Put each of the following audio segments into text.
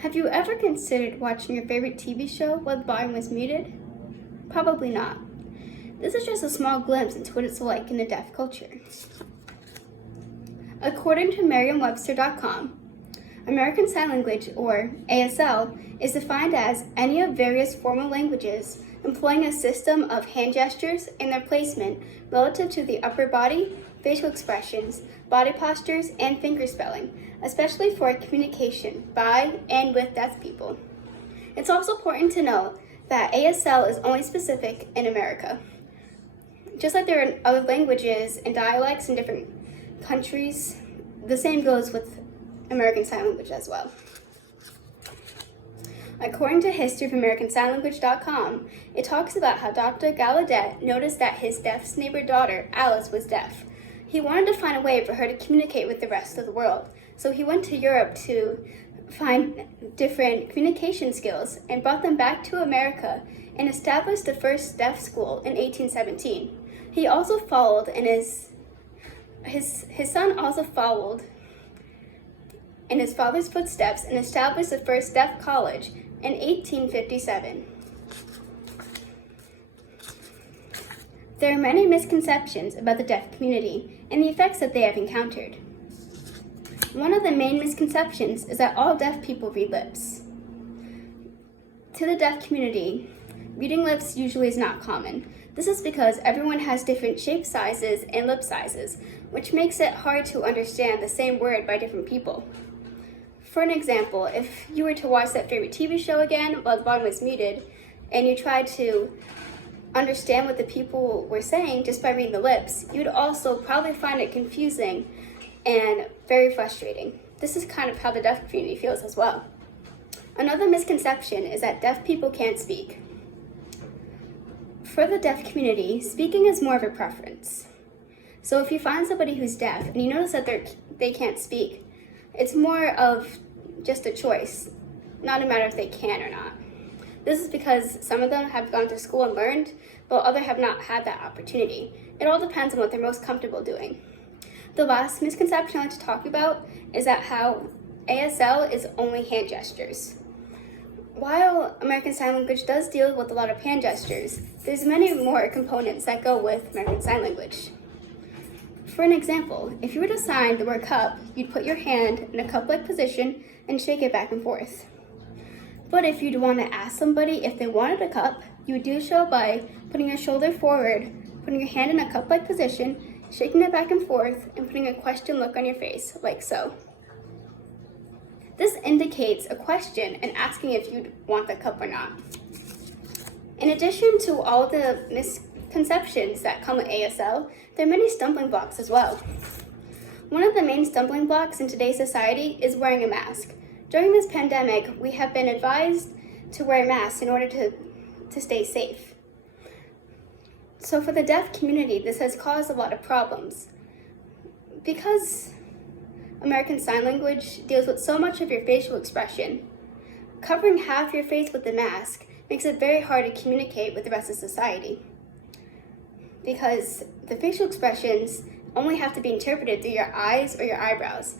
Have you ever considered watching your favorite TV show while the volume was muted? Probably not. This is just a small glimpse into what it's like in the deaf culture. According to Merriam-Webster.com, American Sign Language, or ASL, is defined as any of various formal languages employing a system of hand gestures and their placement relative to the upper body, facial expressions, body postures, and finger spelling, especially for communication by and with deaf people. It's also important to note that ASL is only specific in America. Just like there are other languages and dialects in different countries, the same goes with American Sign Language as well. According to historyofamericansignlanguage.com, it talks about how Dr. Gallaudet noticed that his deaf neighbor daughter, Alice, was deaf. He wanted to find a way for her to communicate with the rest of the world, so he went to Europe to find different communication skills and brought them back to America and established the first deaf school in 1817. He also followed, and his son also followed in his father's footsteps and established the first deaf college in 1857. There are many misconceptions about the deaf community and the effects that they have encountered. One of the main misconceptions is that all deaf people read lips. To the deaf community, reading lips usually is not common. This is because everyone has different shape sizes and lip sizes, which makes it hard to understand the same word by different people. For an example, if you were to watch that favorite TV show again while the volume was muted, and you tried to understand what the people were saying just by reading the lips, you'd also probably find it confusing and very frustrating. This is kind of how the deaf community feels as well. Another misconception is that deaf people can't speak. For the deaf community, speaking is more of a preference. So if you find somebody who's deaf and you notice that they can't speak, it's more of just a choice, not a matter if they can or not. This is because some of them have gone to school and learned, while others have not had that opportunity. It all depends on what they're most comfortable doing. The last misconception I'd like to talk about is that how ASL is only hand gestures. While American Sign Language does deal with a lot of hand gestures, there's many more components that go with American Sign Language. For an example, if you were to sign the word cup, you'd put your hand in a cup-like position and shake it back and forth. But if you'd want to ask somebody if they wanted a cup, you would do so by putting your shoulder forward, putting your hand in a cup-like position, shaking it back and forth, and putting a question look on your face, like so. This indicates a question and asking if you'd want the cup or not. In addition to all the misconceptions that come with ASL, there are many stumbling blocks as well. One of the main stumbling blocks in today's society is wearing a mask. During this pandemic, we have been advised to wear masks in order to stay safe. So for the deaf community, this has caused a lot of problems. Because American Sign Language deals with so much of your facial expression, covering half your face with the mask makes it very hard to communicate with the rest of society. Because the facial expressions only have to be interpreted through your eyes or your eyebrows,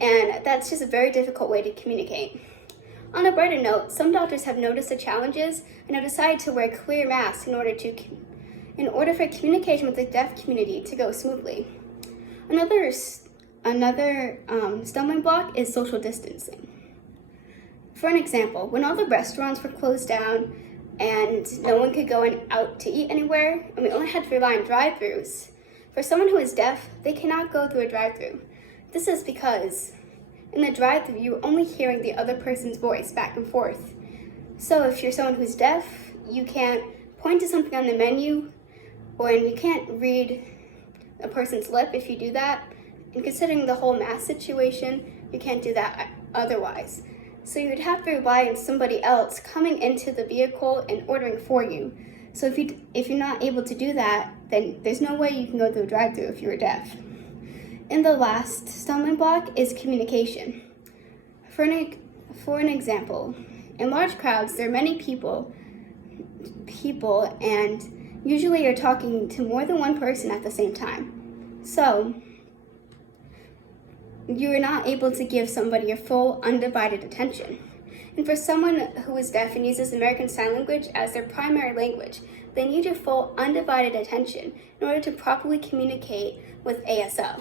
and that's just a very difficult way to communicate. On a brighter note, some doctors have noticed the challenges and have decided to wear clear masks in order for communication with the deaf community to go smoothly. Another stumbling block is social distancing. For an example, when all the restaurants were closed down and no one could go out to eat anywhere, and we only had to rely on drive-thrus, for someone who is deaf, they cannot go through a drive-thru. This is because in the drive-thru, you're only hearing the other person's voice back and forth. So if you're someone who's deaf, you can't point to something on the menu, or you can't read a person's lip if you do that. And considering the whole mask situation, you can't do that otherwise. So you'd have to rely on somebody else coming into the vehicle and ordering for you. So if you're not able to do that, then there's no way you can go through a drive-thru if you were deaf. And the last stumbling block is communication. For an example, in large crowds, there are many people, and usually you're talking to more than one person at the same time. So you are not able to give somebody your full undivided attention. And for someone who is deaf and uses American Sign Language as their primary language, they need your full, undivided attention in order to properly communicate with ASL.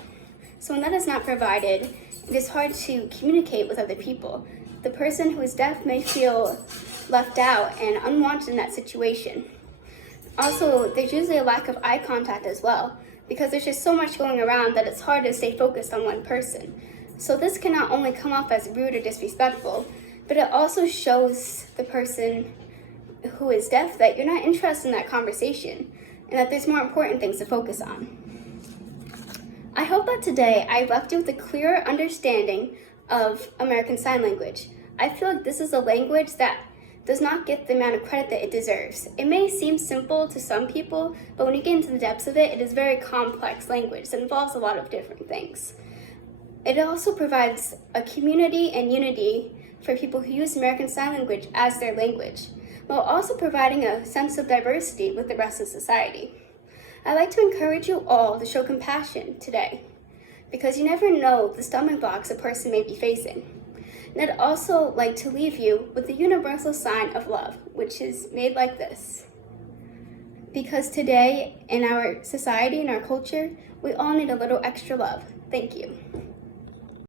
So when that is not provided, it is hard to communicate with other people. The person who is deaf may feel left out and unwanted in that situation. Also, there's usually a lack of eye contact as well, because there's just so much going around that it's hard to stay focused on one person. So this can not only come off as rude or disrespectful, but it also shows the person who is deaf that you're not interested in that conversation and that there's more important things to focus on. I hope that today I left you with a clearer understanding of American Sign Language. I feel like this is a language that does not get the amount of credit that it deserves. It may seem simple to some people, but when you get into the depths of it, it is very complex language that involves a lot of different things. It also provides a community and unity for people who use American Sign Language as their language, while also providing a sense of diversity with the rest of society. I'd like to encourage you all to show compassion today, because you never know the stomach blocks a person may be facing. And I'd also like to leave you with the universal sign of love, which is made like this. Because today, in our society and our culture, we all need a little extra love. Thank you.